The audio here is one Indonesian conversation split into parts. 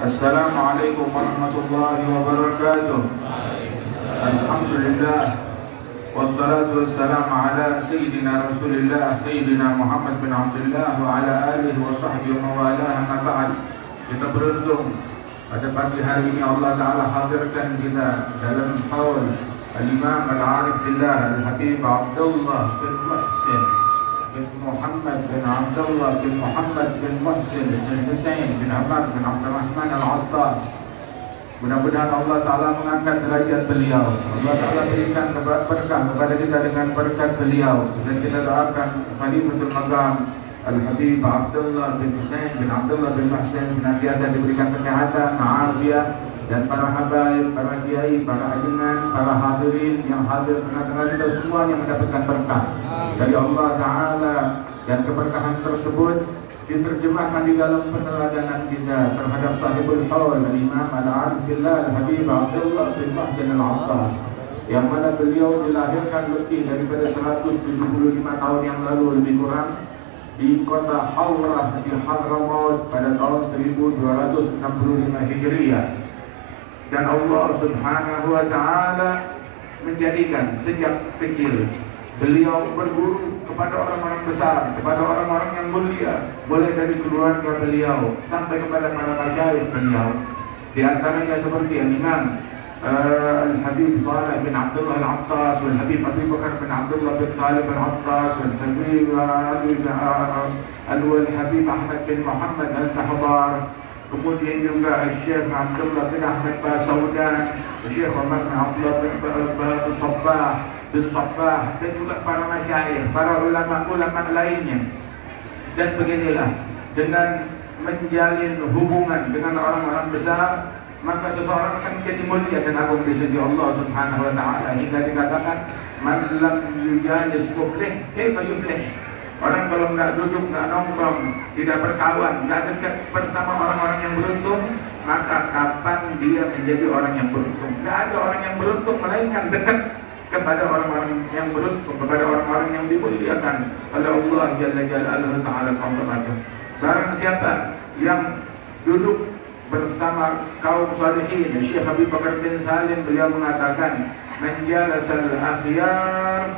Assalamualaikum warahmatullahi wabarakatuh. Alhamdulillah, wassalatu wassalamu ala Sayyidina Rasulillah Sayyidina Muhammad bin Abdullah wa ala alihi wa sahbihi wa mawalah, amma ba'd. Kita beruntung pada pagi hari ini Allah Ta'ala hadirkan kita dalam haul Al-Imam Al-Arif Billah Al-Habib Abdullah bin Muhsin bin Muhammad bin Abdullah bin Muhammad bin Muhsin bin Husain bin Ahmad bin Abdul Rahman Al-Attas. Mudah-mudahan Allah Ta'ala mengangkat derajat beliau. Allah Ta'ala berikan berkah kepada kita dengan berkat beliau. Dan kita doakan Khalifatul Maqam Al-Habib Abdullah bin Husain bin Abdullah bin Muhsin senantiasa diberikan kesehatan, ma'afiyah, dan para habaib, para kiai, para ajengan, para hadirin yang hadir tengah-tengah kita semuanya mendapatkan berkah dari Allah Ta'ala. Dan keberkahan tersebut diterjemahkan di dalam peneladanan kita terhadap sahibul haul Al-Imam Al-Arif Billah Al-Habib Abdullah bin Muhsin Al-Attas, yang mana beliau dilahirkan lebih daripada 175 tahun yang lalu lebih kurang di kota Hawrah di Hadramaut pada tahun 1265 Hijriah. Dan Allah Subhanahu wa Ta'ala menjadikan sejak kecil beliau berguru kepada orang-orang besar, kepada orang-orang yang mulia, mulai dari keluarga beliau sampai kepada para masyayikh beliau. Di antaranya seperti Imam Al-Habib Saleh bin Abdullah Al-Attas, Al-Habib Abu Bakar bin Abdullah bin Talib Al-Attas, Al-Habib Al-Habib Ahmad bin Muhammad Al-Tahdar, kemudian juga Syekh Abdullah bin Ahmad Basaudan, Syekh Umar bin Abdullah bin Sabbah bin Sabbah, dan juga para masyayikh, para ulama-ulama lainnya. Dan beginilah, dengan menjalin hubungan dengan orang-orang besar, maka seseorang akan menjadi mulia dan agung di sisi Allah Subhanahu wa Ta'ala. Hingga dikatakan, man lam yujalis muflih kaifa yuflih. Orang kalau nggak duduk, nggak nongkrong, tidak berkawan, nggak dekat bersama orang-orang yang beruntung, maka kapan dia menjadi orang yang beruntung? Nggak ada orang yang beruntung melainkan dekat kepada orang-orang yang beruntung, kepada orang-orang yang dimuliakan oleh Allah Jalla Jalaluhu Ta'ala. Barang siapa yang duduk bersama kaum salihin, Syekh Habib Bakar bin Salim beliau mengatakan, menjalasal akhyar,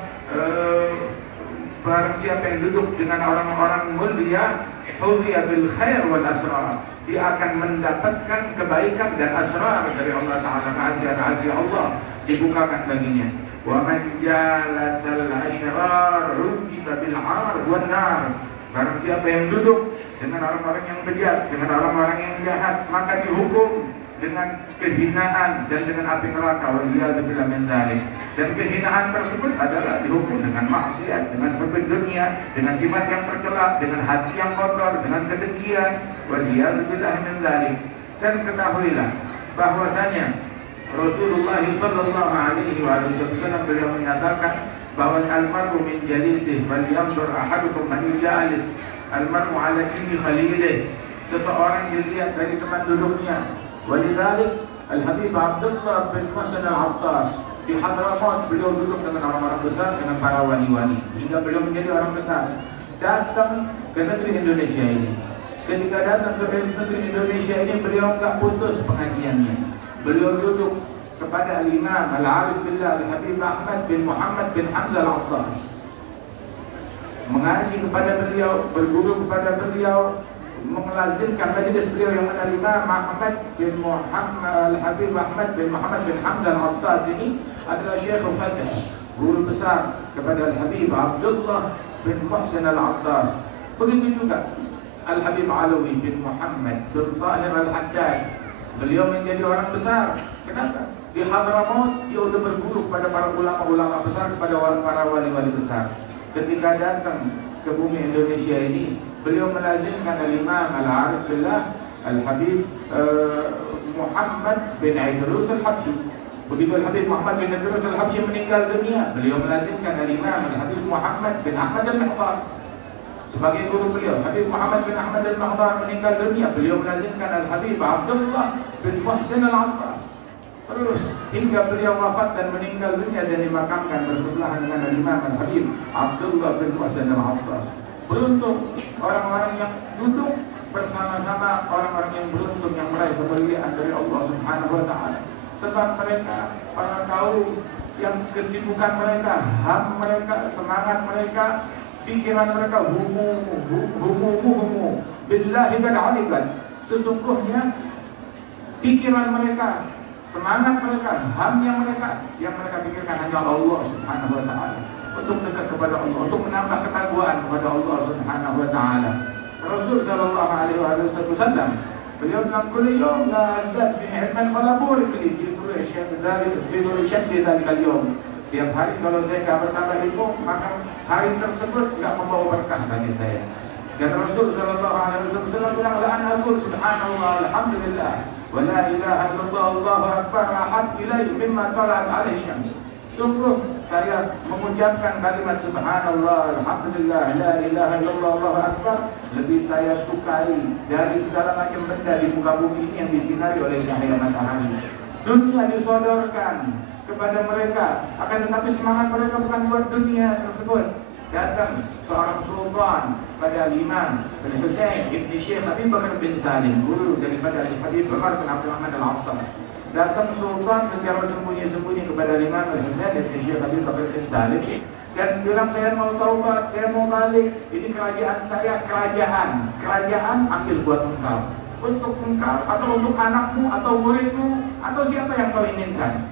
barang siapa yang duduk dengan orang-orang mulia, hudhiya bil khair wal asrar, dia akan mendapatkan kebaikan dan asrar dari Allah Ta'ala. Rahasia-rahasia Allah dibukakan baginya. Wa man jalasal ashrar rubita bil 'ar wan nar. Barang siapa yang duduk dengan orang-orang yang bejat, dengan orang-orang yang jahat, maka dihukum dengan kehinaan dan dengan api neraka. Waliyadzubillah min dzalik. Dan kehinaan tersebut adalah dihukum dengan maksiat, dengan hubud dunia, dengan sifat yang tercela, dengan hati yang kotor, dengan kedengkian. Waliyadzubillah min dzalik. Dan ketahuilah bahwasanya Rasulullah sallallahu alaihi wasallam beliau menyatakan bahwa al-mar'u min jalisih falyanzur ahadukum man yujalis. Al-mar'u ala dini khalilih. Seseorang dilihat dari teman duduknya. Walidzalik Al-Habib Abdullah bin Muhsin Al-Attas di Hadramaut, beliau duduk dengan orang-orang besar, dengan para wali-wali, hingga beliau menjadi orang besar. Datang ke negeri Indonesia ini. Ketika datang ke negeri Indonesia ini, beliau tak putus pengajiannya. Beliau duduk kepada Al-Imam Al-Arif Billah Al-Habib Ahmad bin Muhammad bin Hamzah Al-Attas, mengaji kepada beliau, berguru kepada beliau, melazimkan majlis beliau yang mana Imam Ahmad bin Muhammad Al-Habib Ahmad bin Muhammad bin Hamzah Al-Attas ini adalah Syekh Fatih, guru besar kepada Al-Habib Abdullah bin Muhsin Al-Attas. Begitu juga Al-Habib Alawi bin Muhammad bin Tahir Al-Haddad, beliau menjadi orang besar. Kenapa? Di Hadramaut dia sudah berguru kepada para ulama-ulama besar, kepada para wali-wali besar. Ketika datang ke bumi Indonesia ini, beliau melazimkan Al-Imam Al-Arif Billah Al-Habib Muhammad bin Idrus Al-Habsyi. Begitu Al-Habib Muhammad bin Idrus Al-Habsyi meninggal dunia, beliau melazimkan Al-Imam Al-Habib Muhammad bin Ahmad Al-Mahdar sebagai guru beliau. Habib Muhammad bin Ahmad Al-Mahdar meninggal dunia, beliau melazimkan Al-Habib Abdullah bin Muhsin Al-Attas. Terus hingga beliau wafat dan meninggal dunia dan dimakamkan bersebelahan dengan Imam Al-Habib Abdullah bin Muhsin Al-Attas. Beruntung orang-orang yang duduk bersama-sama orang-orang yang beruntung yang meraih kemuliaan dari Allah Subhanahu wa taala. Sebab mereka para kaum yang kesibukan mereka, ham mereka, semangat mereka, pikiran mereka humu billahi ta'ala. Sesungguhnya pikiran mereka, semangat mereka, hamnya mereka, yang mereka pikirkan hanya Allah Subhanahu wa taala, untuk dekat kepada Allah, untuk menambah ketakwaan kepada Allah Subhanahu wa taala. Rasul sallallahu alaihi wasallam beliau bilang, "Kullu yawm la azdad fi ilmin qalabur fi kulli syai'in dzalik fi kulli syai'in dzalik al-yawm." Tiap hari kalau saya enggak bertambah ilmu, maka hari tersebut enggak membawa berkah bagi saya. Dan Rasul sallallahu alaihi wasallam bilang, "La an aqul subhanallah alhamdulillah wa la ilaha illallah Allahu akbar ahab ilaihi mimma tala'at alaihi syams." Sungguh saya mengucapkan kalimat subhanallah alhamdulillah la ilaha illallah Allahu akbar lebih saya sukai dari segala macam benda di muka bumi ini yang disinari oleh cahaya matahari. Dunia disodorkan kepada mereka, akan tetapi semangat mereka bukan buat dunia tersebut. Datang seorang sultan pada Imam Al-Husain Ibn Syekh Abi Bakar bin Salim, guru daripada Habib Umar bin Abdul Rahman Al-Attas. Datang sultan secara sembunyi-sembunyi kepada Imam Al-Husain Ibn Syekh Abi Bakar bin Salim dan bilang, "Saya mau taubat, saya mau balik. Ini kerajaan saya, kerajaan ambil buat engkau. Untuk engkau atau untuk anakmu atau muridmu atau siapa yang kau inginkan."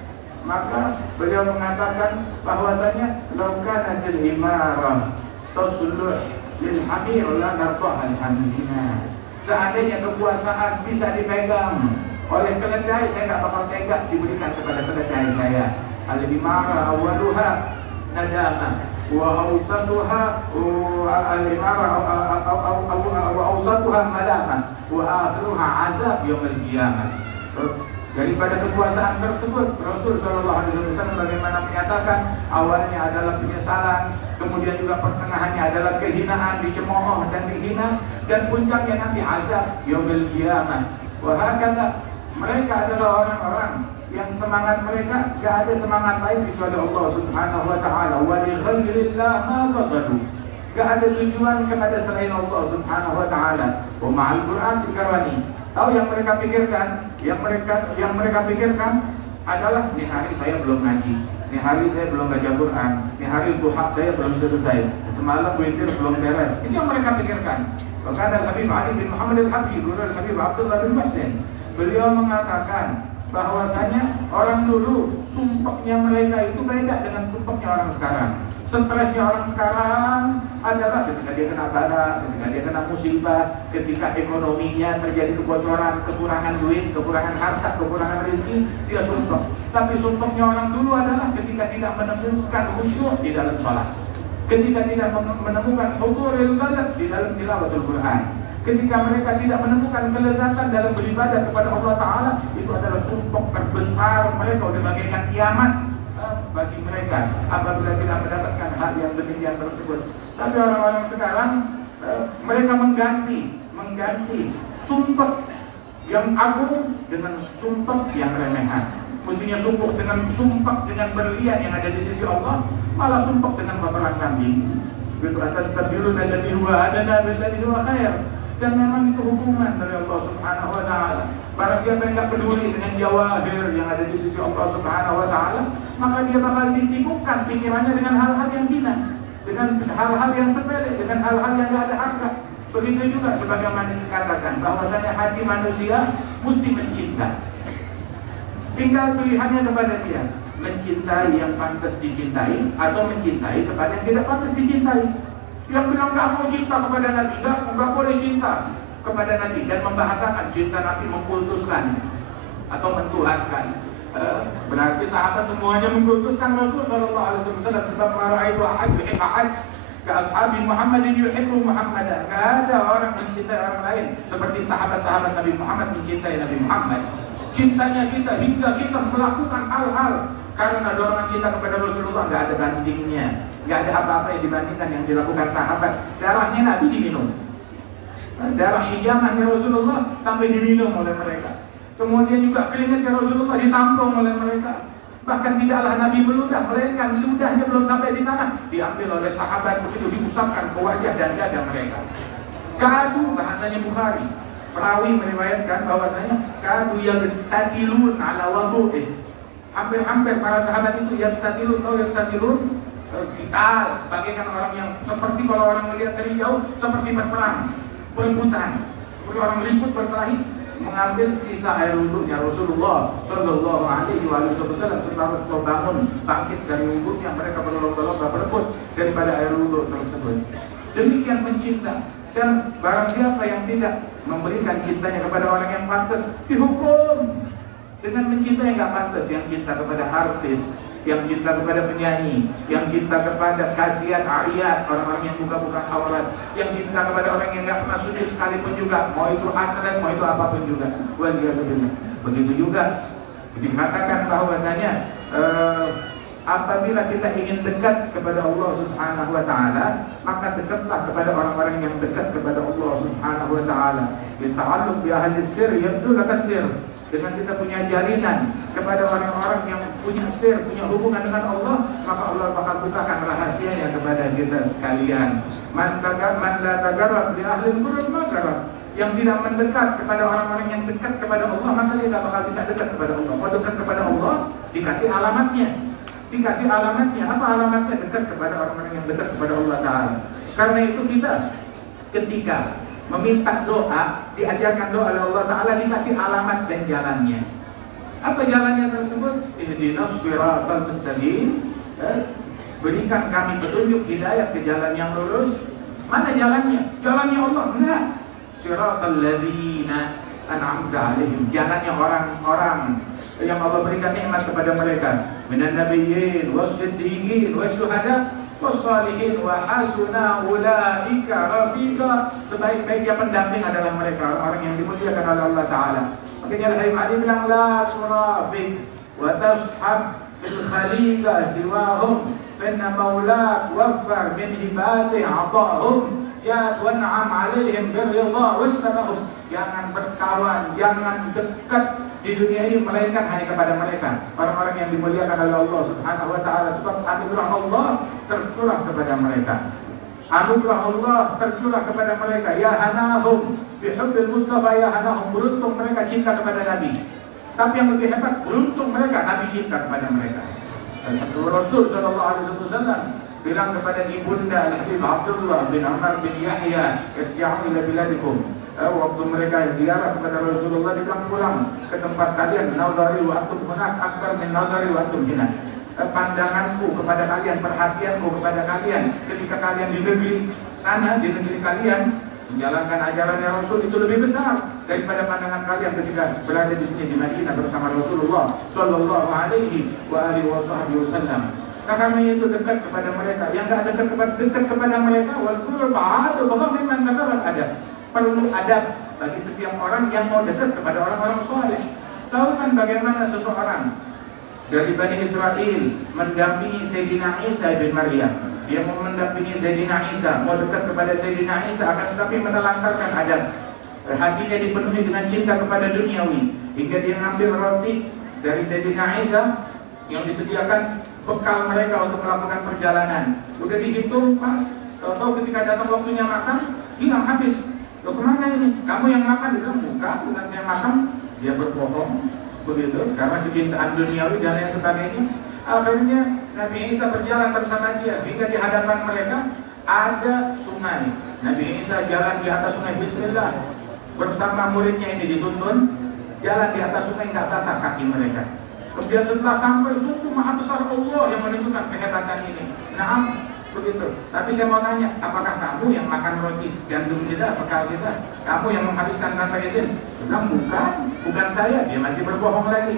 Maka beliau mengatakan bahwasanya laukan adil imarah tasluh lil hamir la narfah al hamidina. Seandainya kekuasaan bisa dipegang oleh keledai, saya tidak bakal tega diberikan kepada keledai saya. Al imarah awaluha nadama wa awsatuha al imarah wa awsatuha madama wa akhiruha azab yaumil qiyamah. Daripada kekuasaan tersebut, Rasul sallallahu alaihi wasallam bagaimana menyatakan awalnya adalah penyesalan, kemudian juga pertengahannya adalah kehinaan, dicemooh dan dihina, dan puncaknya nanti azab yaumil qiyamah. Wa hakadha, mereka adalah orang-orang yang semangat mereka gak ada semangat lain kecuali Allah Subhanahu wa taala. Wa li ghairillah ma qasadu. Gak ada tujuan kepada selain Allah Subhanahu wa taala. Wa ma'al Qur'an sikarani. Tahu yang mereka pikirkan? Yang mereka pikirkan adalah, nih hari saya belum ngaji, nih hari saya belum baca Quran, nih hari duha saya belum selesai, semalam witir belum beres. Itu yang mereka pikirkan. Bahkan Al-Habib Ali bin Muhammad Al-Habib, guru Al-Habib Abdullah bin Muhsin, beliau mengatakan bahwasanya orang dulu sumpahnya mereka itu beda dengan sumpahnya orang sekarang. Stresnya orang sekarang adalah ketika dia kena bala, ketika dia kena musibah, ketika ekonominya terjadi kebocoran, kekurangan duit, kekurangan harta, kekurangan rezeki, dia sumpah. Tapi sumpahnya orang dulu adalah ketika tidak menemukan khusyuk di dalam sholat, ketika tidak menemukan huduril qalb di dalam tilawatul Quran, ketika mereka tidak menemukan kelezatan dalam beribadah kepada Allah Ta'ala, itu adalah sumpah terbesar mereka udah bagaikan kiamat bagi mereka apabila tidak mendapatkan hal yang demikian tersebut. Tapi orang-orang sekarang mereka mengganti sumpah yang agung dengan sumpah yang remehan. Mestinya sumpah dengan berlian yang ada di sisi Allah, malah sumpah dengan kotoran kambing. Itu atas tabiru dan lebih huwa adana billadhi huwa khair. Dan memang itu hukuman dari Allah Subhanahu wa taala. Barang siapa yang tidak peduli dengan jawahir yang ada di sisi Allah Subhanahu wa taala, maka dia bakal disibukkan pikirannya dengan hal-hal yang hina, dengan hal-hal yang sepele, dengan hal-hal yang tidak ada harga. Begitu juga sebagaimana dikatakan bahwasanya hati manusia mesti mencinta. Tinggal pilihannya kepada dia, mencintai yang pantas dicintai atau mencintai kepada yang tidak pantas dicintai. Yang bilang nggak mau cinta kepada Nabi, nggak boleh cinta kepada Nabi, dan membahasakan cinta Nabi mengkultuskan atau mentuhankan. Berarti sahabat semuanya mengkultuskan Rasul sallallahu alaihi wasallam. Sebab maraitu ahad yuhibbu ahad ka ashabi Muhammadin yuhibbu Muhammadan. Enggak ada orang mencintai orang lain seperti sahabat-sahabat Nabi Muhammad mencintai Nabi Muhammad. Cintanya kita hingga kita melakukan hal-hal karena dorongan cinta kepada Rasulullah nggak ada bandingnya. Nggak ada apa-apa yang dibandingkan yang dilakukan sahabat. Darahnya Nabi diminum, darah hijamahnya Rasulullah sampai diminum oleh mereka. Kemudian juga keringatnya Rasulullah ditampung oleh mereka. Bahkan tidaklah Nabi meludah, melainkan ludahnya belum sampai di tanah, diambil oleh sahabat, begitu diusapkan ke wajah dan dada mereka. Kadu bahasanya Bukhari. Perawi meriwayatkan bahwasanya kadu yang tatilun ala wudu'ih. Hampir-hampir para sahabat itu yang tatilun kita bagaikan orang yang seperti kalau orang melihat dari jauh seperti berperang, perebutan. Seperti orang ribut berkelahi mengambil sisa air wudhunya Rasulullah Shallallahu Alaihi Wasallam setelah Rasulullah bangun bangkit dari wudhunya, mereka berlomba-lomba berebut daripada air wudhu tersebut. Demikian mencinta, dan barang siapa yang tidak memberikan cintanya kepada orang yang pantas dihukum dengan mencinta yang nggak pantas, yang cinta kepada artis, yang cinta kepada penyanyi, yang cinta kepada kasihan ayat, orang-orang yang buka-buka aurat, yang cinta kepada orang yang nggak pernah sujud sekalipun juga, mau itu atlet, mau itu apapun juga. Waliyadzubillah. Begitu juga dikatakan bahwasanya apabila kita ingin dekat kepada Allah Subhanahu wa taala, maka dekatlah kepada orang-orang yang dekat kepada Allah Subhanahu wa taala. Bita'alluq bi ahli sir yabdu laka sir. Dengan kita punya jalinan kepada orang-orang yang punya sir, punya hubungan dengan Allah, maka Allah bakal bukakan rahasianya kepada kita sekalian. Man la tagarrab bi ahli al-qurb magarab. Yang tidak mendekat kepada orang-orang yang dekat kepada Allah, maka dia tak bakal bisa dekat kepada Allah. Kalau dekat kepada Allah, dikasih alamatnya. Dikasih alamatnya. Apa alamatnya? Dekat kepada orang-orang yang dekat kepada Allah Ta'ala. Karena itu kita ketika meminta doa, diajarkan doa oleh Allah Ta'ala, dikasih alamat dan jalannya. Apa jalannya tersebut? Ihdinas siratal mustaqim. Berikan kami petunjuk hidayah ke jalan yang lurus. Mana jalannya? Jalannya Allah. Enggak. Siratal ladzina an'amta 'alaihim. Jalannya orang-orang yang Allah berikan nikmat kepada mereka. Minan nabiyyin was-siddiqin wasyuhada was-salihin wa hasuna ulaika rafiqa. Sebaik-baiknya pendamping adalah mereka, orang yang dimuliakan oleh Allah Ta'ala. Makanya Al-Hayy bilang la turafiq wa tashhab fil khaliqa siwahum fanna maulak waffar min ibadih ata'hum jad wa na'am alaihim birridha wajtanahum. Jangan berkawan, jangan dekat di dunia ini melainkan hanya kepada mereka, orang-orang yang dimuliakan oleh Allah Subhanahu wa taala, sebab anugerah Allah tercurah kepada mereka. Anugerah Allah tercurah kepada mereka. Ya hanahum bihubbil Mustafa, ya hanahum, beruntung mereka cinta kepada Nabi. Tapi yang lebih hebat, beruntung mereka Nabi cinta kepada mereka. Dan Rasul sallallahu alaihi wasallam bilang kepada ibunda Al-Habib Abdullah bin Amr bin Yahya, irji'u ila biladikum. Waktu mereka ziarah kepada Rasulullah, dibilang pulang ke tempat kalian. Nazari wa antum hunak akbar min nazari wa antum hina. Pandanganku kepada kalian, perhatianku kepada kalian ketika kalian di negeri sana, di negeri kalian menjalankan ajarannya Rasul, itu lebih besar daripada pandangan kalian ketika berada di sini di Madinah bersama Rasulullah Shallallahu Alaihi Wasallam. Nah, kami itu dekat kepada mereka. Yang tidak dekat kepada mereka, walaupun ada bahwa memang ada. Perlu adab bagi setiap orang yang mau dekat kepada orang-orang soleh. Tahu kan bagaimana seseorang dari Bani Israel mendampingi Sayyidina Isa bin Maryam. Dia mau mendampingi Sayyidina Isa, mau dekat kepada Sayyidina Isa, akan tetapi menelantarkan adab. Hatinya dipenuhi dengan cinta kepada duniawi, hingga dia ngambil roti dari Sayyidina Isa yang disediakan bekal mereka untuk melakukan perjalanan. Udah dihitung pas, tahu-tahu ketika datang waktunya makan, hilang habis. Loh, kemana ini? Kamu yang makan? Dia bilang, bukan saya makan. Dia berbohong begitu karena kecintaan duniawi dan lain sebagainya. Akhirnya Nabi Isa berjalan bersama dia hingga di hadapan mereka ada sungai. Nabi Isa jalan di atas sungai, bismillah, bersama muridnya ini dituntun jalan di atas sungai, nggak basah kaki mereka. Kemudian setelah sampai, sungguh maha besar Allah yang menunjukkan kehebatan ini. Nah, begitu. Tapi saya mau tanya, apakah kamu yang makan roti gandum kita, bekal kita? Kamu yang menghabiskan nafkah itu? Dia bilang, bukan saya. Dia masih berbohong lagi.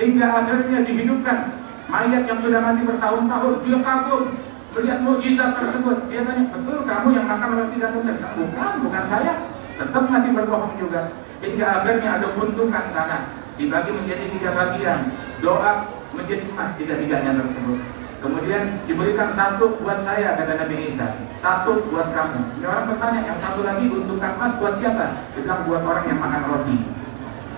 Hingga akhirnya dihidupkan mayat yang sudah mati bertahun-tahun. Dia kagum melihat mukjizat tersebut. Dia tanya, betul kamu yang makan roti gandum kita? Bukan saya. Tetap masih berbohong juga. Hingga akhirnya ada gundukan tanah, dibagi menjadi 3 bagian. Doa menjadi emas 3-3-nya tersebut. Kemudian diberikan 1 buat saya, kata Nabi Isa, 1 buat kamu. Ini orang bertanya, yang 1 lagi gundukan emas buat siapa? Dia bilang, buat orang yang makan roti.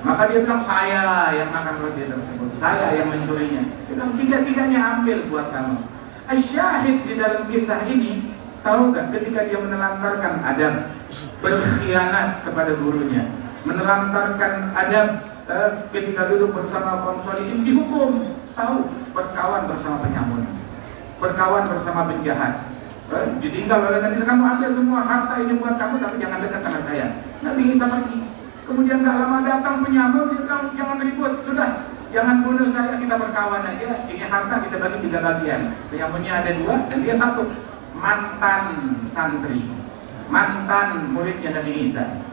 Maka dia bilang, saya yang makan roti tersebut, saya yang mencurinya. Dia bilang, 3-3-nya ambil buat kamu. Asyahid di dalam kisah ini, tahu gak, ketika dia menelantarkan Adam berkhianat kepada gurunya, menelantarkan adab ketika duduk bersama kaum sholihin dihukum. Tahu, berkawan bersama penyamun, berkawan bersama penjahat. Ditinggal oleh Nabi, kamu ambil semua harta ini buat kamu, tapi jangan dekat sama saya. Nabi Isa pergi. Kemudian gak lama datang penyamun, dia bilang jangan ribut, sudah, jangan bunuh saya, kita berkawan aja. Ini harta kita bagi 3 bagian. Penyamunnya ada 2 dan dia 1. Mantan santri, mantan muridnya Nabi Isa.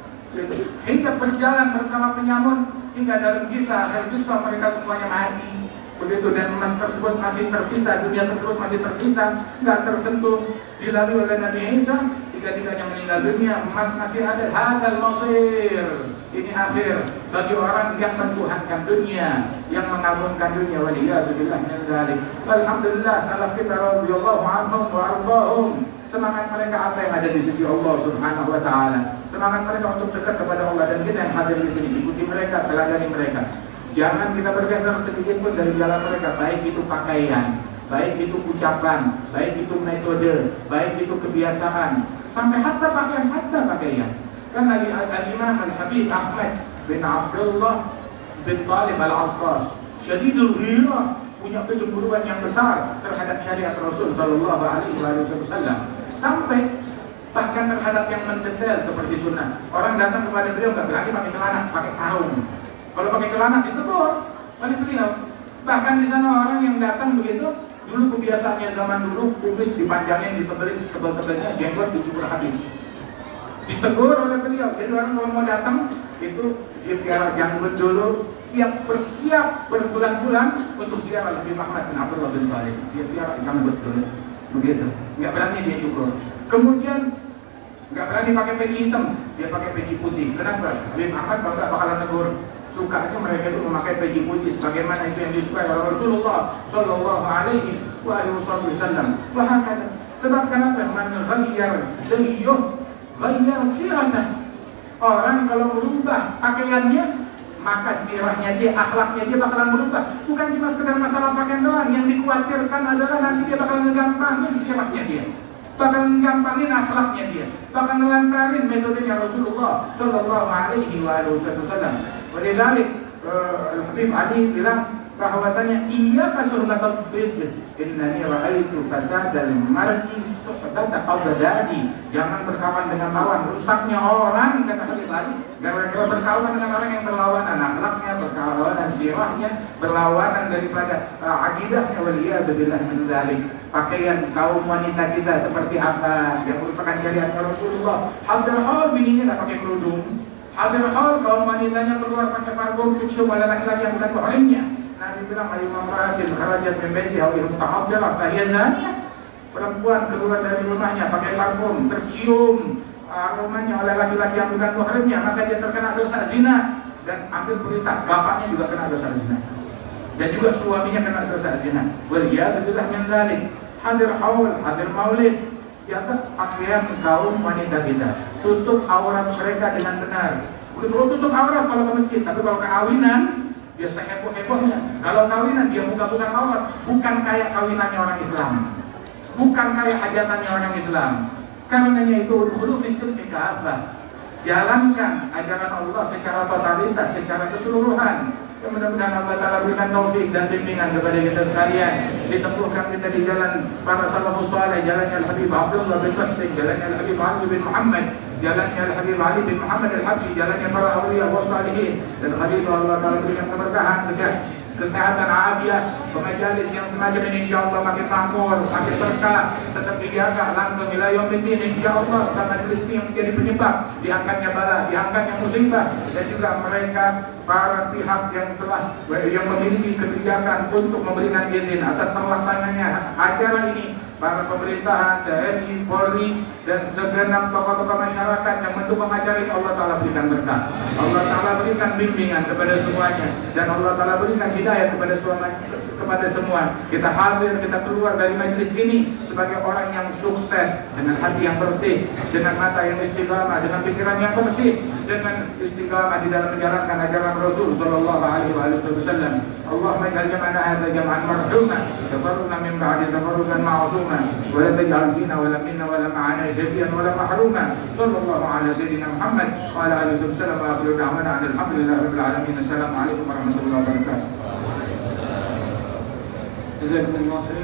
Hingga berjalan bersama penyamun, hingga dalam kisah mereka semuanya mati. Begitu, dan emas tersebut masih tersisa, dunia tersebut masih tersisa, nggak tersentuh, dilalui oleh Nabi Isa. Tiga-tiganya meninggal dunia, emas masih ada. Hadal masir, ini akhir bagi orang yang mentuhankan dunia, yang mengagungkan dunia. Waliyadzubillah min dzalik. Alhamdulillah, salaf kita radhiyallahu anhum wa ardhahum, semangat mereka apa yang ada di sisi Allah Subhanahu wa taala. Semangat mereka untuk dekat kepada Allah, dan kita yang hadir di sini ikuti mereka, teladani mereka. Jangan kita bergeser sedikit pun dari jalan mereka, baik itu pakaian, baik itu ucapan, baik itu metode, baik itu kebiasaan, sampai hatta pakaian. Kan Al-Imam Al-Habib Ahmad bin Abdullah bin Talib Al-Abbas, syadidul ghirah, punya kecemburuan yang besar terhadap syariat Rasul sallallahu alaihi wasallam, sampai bahkan terhadap yang mendetail seperti sunnah. Orang datang kepada beliau nggak berani pakai celana, pakai sarung. Kalau pakai celana ditegur oleh beliau. Bahkan di sana orang yang datang begitu, dulu kebiasaannya zaman dulu kumis dipanjangin, ditebelin setebal-tebelnya, jenggot dicukur habis. Ditegur oleh beliau. Jadi orang kalau mau datang itu dia piara janggut dulu, bersiap berbulan-bulan untuk ziarah Habib Ahmad bin Abdullah bin Talib. Dia piara janggut dulu, begitu. Nggak berani dia cukur. Kemudian nggak berani pakai peci hitam, dia pakai peci putih. Kenapa? Habib Ahmad kalau nggak bakalan negur. Suka aja mereka itu memakai peci putih, sebagaimana itu yang disukai oleh Rasulullah Sallallahu Alaihi Wasallam. Bahkan sebab kenapa? Man ghayyar zayyuh ghayyar siratah. Orang kalau merubah pakaiannya, maka sirahnya dia, akhlaknya dia bakalan berubah. Bukan cuma sekedar masalah pakaian doang. Yang dikhawatirkan adalah nanti dia bakalan ngegampangin sirahnya dia, bakal menggampangin akhlaknya dia, bakal melantarin metodenya Rasulullah Sallallahu Alaihi Wasallam. Walidalik Al-Habib Ali bilang bahwasanya iya kasuhbatul bid, innani ra'aitu fasadal mar'i suhbata qadadi. Jangan berkawan dengan lawan, rusaknya orang, kata Habib Ali. Gara-gara berkawan dengan orang yang berlawanan akhlaknya, berlawanan sirahnya, berlawanan daripada akidahnya. Waliyadzubillah min dzalik. Pakaian kaum wanita kita seperti apa yang merupakan syariat Rasulullah. Hadal hal bininya nggak pakai kerudung. Hadal hal kaum wanitanya keluar pakai parfum, kecium oleh laki-laki yang bukan mahramnya. Nabi bilang ayyuhal mar'atin kharajat min baitiha wa hiya mutahaddira fa hiya zaniyah. Perempuan keluar dari rumahnya pakai parfum, tercium aromanya oleh laki-laki yang bukan mahramnya, maka dia terkena dosa zina. Dan ambil berita, bapaknya juga kena dosa zina, dan juga suaminya kena dosa zina. Waliyadzubillah min dzalik. Hadir haul, hadir maulid, jaga pakaian kaum wanita kita, tutup aurat mereka dengan benar. Bukan tutup aurat kalau ke masjid, tapi kalau kawinan dia heboh-hebohnya. Kalau kawinan dia buka-buka aurat, bukan kayak kawinannya orang Islam, bukan kayak hajatannya orang Islam. Karenanya itu dulu fisik kafah. Jalankan ajaran Allah secara totalitas, secara keseluruhan. Mudah-mudahan Allah Ta'ala berikan taufik dan bimbingan kepada kita sekalian, ditemukan kita di jalan para salafus saleh, jalannya Al-Habib Abdullah bin Qasim, jalannya Al-Habib Ali bin Muhammad, jalannya Al-Habib Ali bin Muhammad Al-Habsyi, jalannya para awliya wa salihin. Dan khalifah Allah Ta'ala berikan keberkahan, kesehatan, afiat, majalis yang semacam ini insyaallah makin makmur, makin berkah, tetap dijaga langgeng ila yaumiddin insyaallah. Sebab majelis ini yang menjadi penyebab diangkatnya bala, diangkatnya musibah, dan juga mereka para pihak yang memiliki kebijakan untuk memberikan izin atas terlaksananya acara ini, para pemerintahan, TNI, Polri, dan segenap tokoh-tokoh masyarakat yang mendukung acara ini. Allah Ta'ala berikan berkah, Allah Ta'ala berikan bimbingan kepada semuanya, dan Allah Ta'ala berikan hidayah kepada semua. Kita hadir, kita keluar dari majelis ini sebagai orang yang sukses, dengan hati yang bersih, dengan mata yang istiqamah, dengan pikiran yang bersih, dengan istiqamah di dalam menjalankan ajaran Rasul sallallahu alaihi wasallam. Allahumma ij'al jam'ana hadza jam'an marhuma, tafarraqna min ba'di tafarruqan ma'suma, wa la taj'al fina wa la minna wa la ma'ana jafiyan wa la mahruma. Sallallahu ala sayyidina Muhammad wa ala alihi wasallam wa akhiru da'wana alhamdulillahi rabbil alamin. Assalamu alaikum warahmatullahi wabarakatuh. Jazakumullahu khairan.